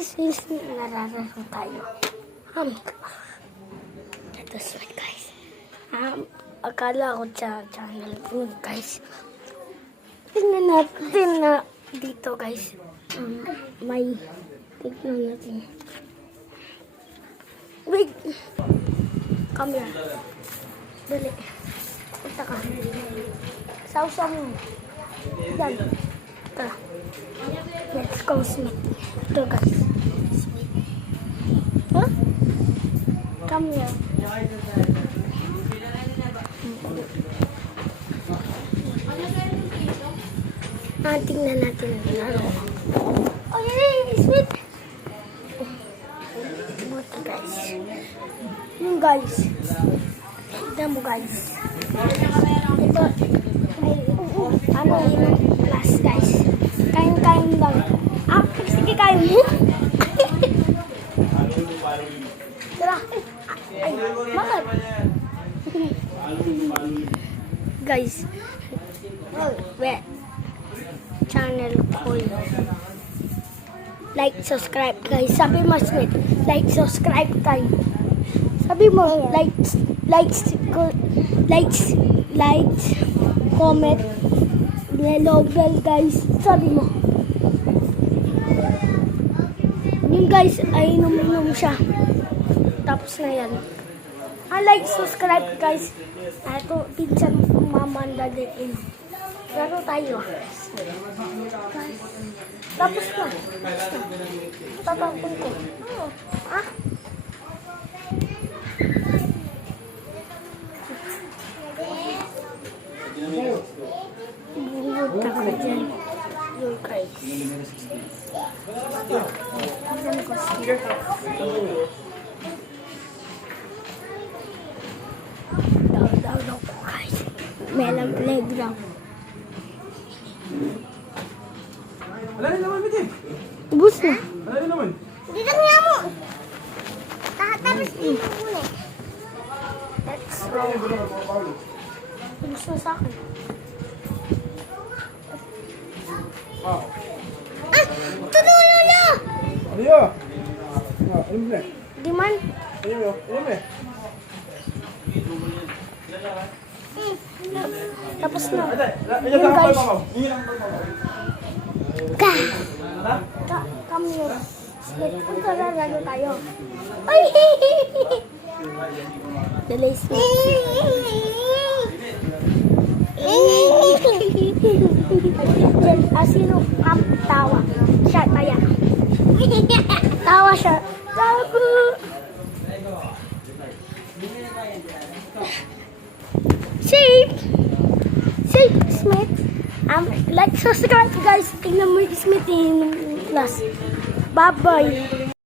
Since narararo tayo. Ito sweet guys. Akala ko sa channel ko guys. Tingnan natin na dito guys. May tignan natin. Wait. Come here. Dali. Punta ka. Sausaw mo. Yan. Tara. Let's go Smith. Ito guys. Smith. Huh? Come here. Tingnan natin. Oh, yay! Smith! Buti guys. Yung guys. Tignan mo guys. Ito. Ay, yung class guys. Kain-kain lang. Sige kain mo. Tara. Ay, bakit? Guys. Wait. Channel ko. Like, subscribe guys. Sabi mo Smith. Like, subscribe tayo. Sabi mo, likes, comment, yellow bell guys. Sabi mo. Yung guys ay inom siya. Tapos na yan. Like, subscribe guys. Ito, pinsan mama and daddy in. Laro tayo. Tapos na. Tatapon ko. Bungod ako dyan. Yung guys. Tignan ko siya. Daw ko guys. Melang playground. Wala rin naman, Bitin. Ubus na. Wala rin naman. Dito nga mo. Tapos dito muna. Let's go. Ubus na sa akin. Tutulolo! Ano yun? Ano mo na? Di man. Ano mo? Ano mo eh? Tapos na. Yung guys. Ka! Come here. Smith, kung kararano tayo. Ay! Delay Smith. Sino ang tawa? Siya, taya. Tawa siya. Tawa. Shape! Shape, Smith. Like, subscribe guys. Tingnan mo yung Smith in class. Bye-bye.